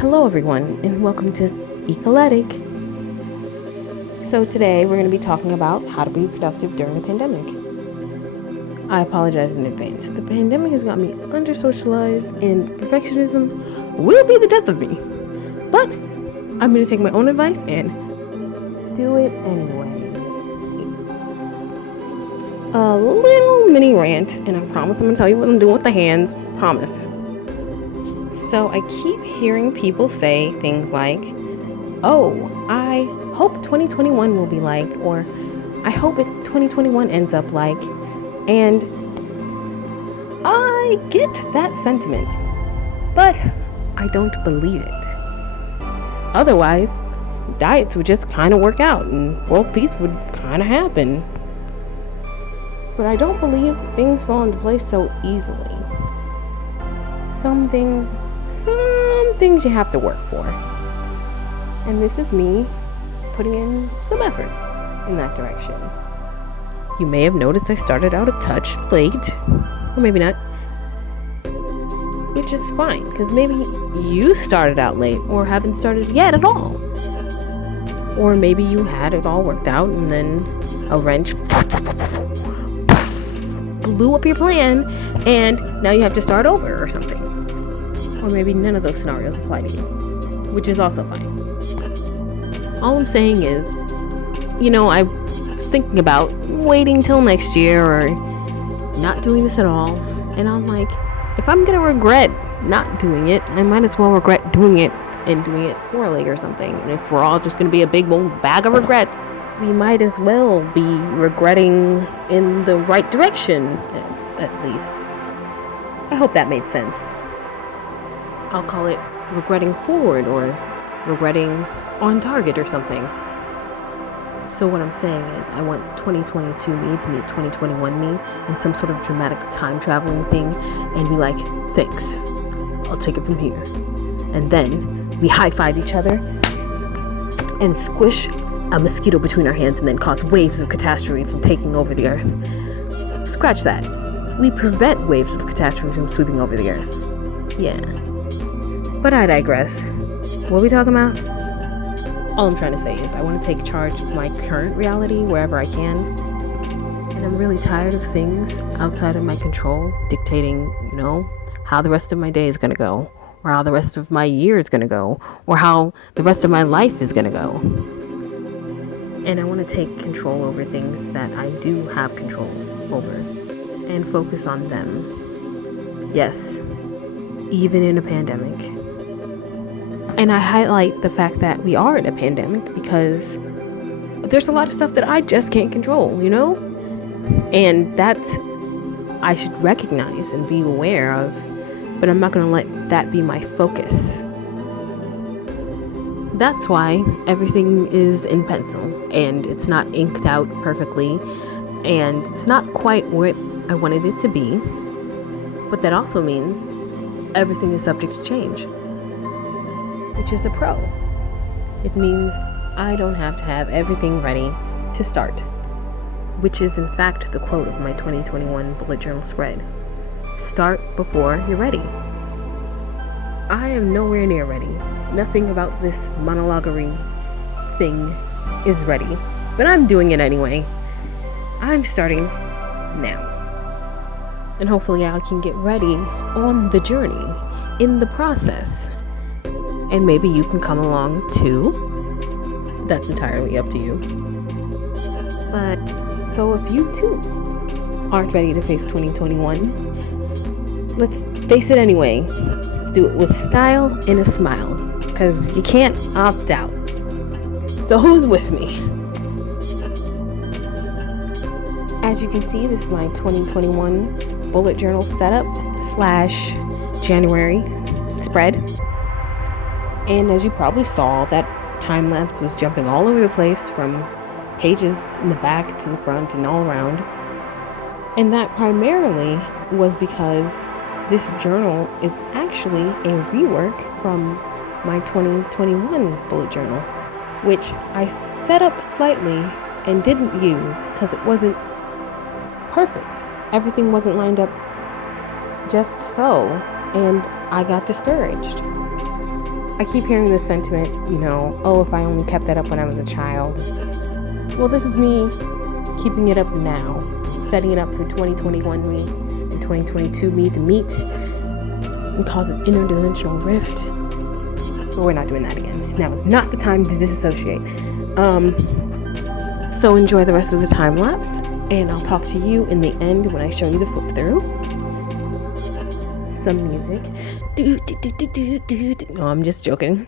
Hello everyone, and welcome to Eclectic. So today we're going to be talking about how to be productive during a pandemic. I apologize in advance. The pandemic has got me under-socialized, and perfectionism will be the death of me. But I'm going to take my own advice and do it anyway. A little mini rant, and I promise I'm going to tell you what I'm doing with the hands. Promise. So I keep hearing people say things like, oh, I hope 2021 will be like, or I hope 2021 ends up like, and I get that sentiment, but I don't believe it. Otherwise, diets would just kind of work out and world peace would kind of happen. But I don't believe things fall into place so easily. Some things you have to work for. And this is me putting in some effort in that direction. You may have noticed I started out a touch late, or maybe not, which is fine, because maybe you started out late or haven't started yet at all. Or maybe you had it all worked out and then a wrench blew up your plan and now you have to start over or something. Or maybe none of those scenarios apply to you, which is also fine. All I'm saying is, I was thinking about waiting till next year or not doing this at all. And I'm like, if I'm going to regret not doing it, I might as well regret doing it and doing it poorly or something. And if we're all just going to be a big old bag of regrets, we might as well be regretting in the right direction, at least. I hope that made sense. I'll call it regretting forward or regretting on target or something. So what I'm saying is I want 2022 me to meet 2021 me in some sort of dramatic time traveling thing and be like, thanks, I'll take it from here. And then we high five each other and squish a mosquito between our hands and then cause waves of catastrophe from taking over the earth. Scratch that. We prevent waves of catastrophe from sweeping over the earth. Yeah. But I digress. What are we talking about? All I'm trying to say is I want to take charge of my current reality wherever I can. And I'm really tired of things outside of my control dictating, how the rest of my day is going to go, or how the rest of my year is going to go, or how the rest of my life is going to go. And I want to take control over things that I do have control over and focus on them. Yes, even in a pandemic. And I highlight the fact that we are in a pandemic because there's a lot of stuff that I just can't control, And that I should recognize and be aware of, but I'm not going to let that be my focus. That's why everything is in pencil and it's not inked out perfectly and it's not quite what I wanted it to be. But that also means everything is subject to change, which is a pro. It means I don't have to have everything ready to start, which is in fact the quote of my 2021 bullet journal spread. Start before you're ready. I am nowhere near ready. Nothing about this monologuery thing is ready, but I'm doing it anyway. I'm starting now. And hopefully I can get ready on the journey, in the process. And maybe you can come along too. That's entirely up to you. But so if you too aren't ready to face 2021, let's face it anyway. Do it with style and a smile, because you can't opt out. So who's with me? As you can see, this is my 2021 bullet journal setup / January spread. And as you probably saw, that time lapse was jumping all over the place from pages in the back to the front and all around. And that primarily was because this journal is actually a rework from my 2021 bullet journal, which I set up slightly and didn't use because it wasn't perfect. Everything wasn't lined up just so, and I got discouraged. I keep hearing this sentiment, oh, if I only kept that up when I was a child. Well, this is me keeping it up now, setting it up for 2021 me and 2022 me to meet and cause an interdimensional rift. But we're not doing that again. Now is not the time to disassociate. So enjoy the rest of the time lapse, and I'll talk to you in the end when I show you the flip through. Some music. No, I'm just joking.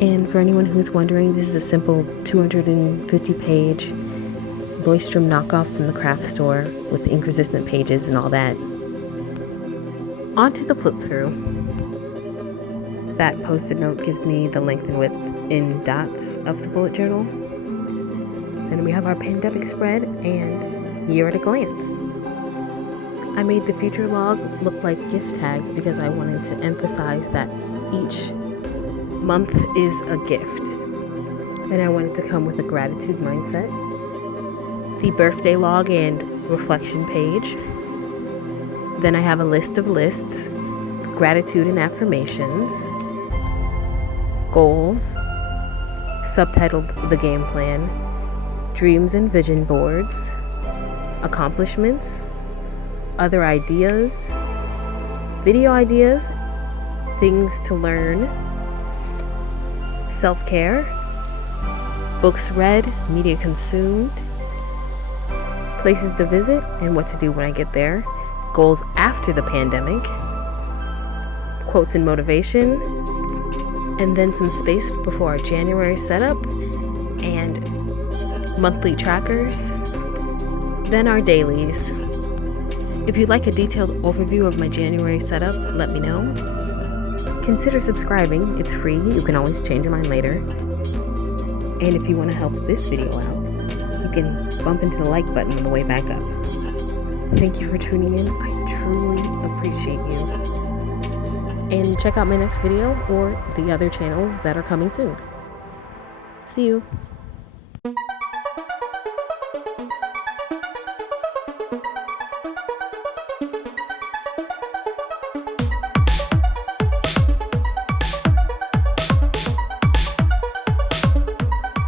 And for anyone who's wondering, this is a simple 250-page Leuchtturm knockoff from the craft store with ink-resistant pages and all that. On to the flip-through. That post-it note gives me the length and width in dots of the bullet journal. Then we have our pandemic spread and year at a glance. I made the future log look like gift tags because I wanted to emphasize that each month is a gift, and I wanted to come with a gratitude mindset. The birthday log and reflection page. Then I have a list of lists, gratitude and affirmations, goals, subtitled The Game Plan, dreams and vision boards, accomplishments, other ideas, video ideas, things to learn, self-care, books read, media consumed, places to visit and what to do when I get there, goals after the pandemic, quotes and motivation, and then some space before our January setup, and monthly trackers, then our dailies. If you'd like a detailed overview of my January setup, let me know. Consider subscribing, it's free, you can always change your mind later. And if you want to help this video out, you can bump into the like button on the way back up. Thank you for tuning in, I truly appreciate you. And check out my next video or the other channels that are coming soon. See you.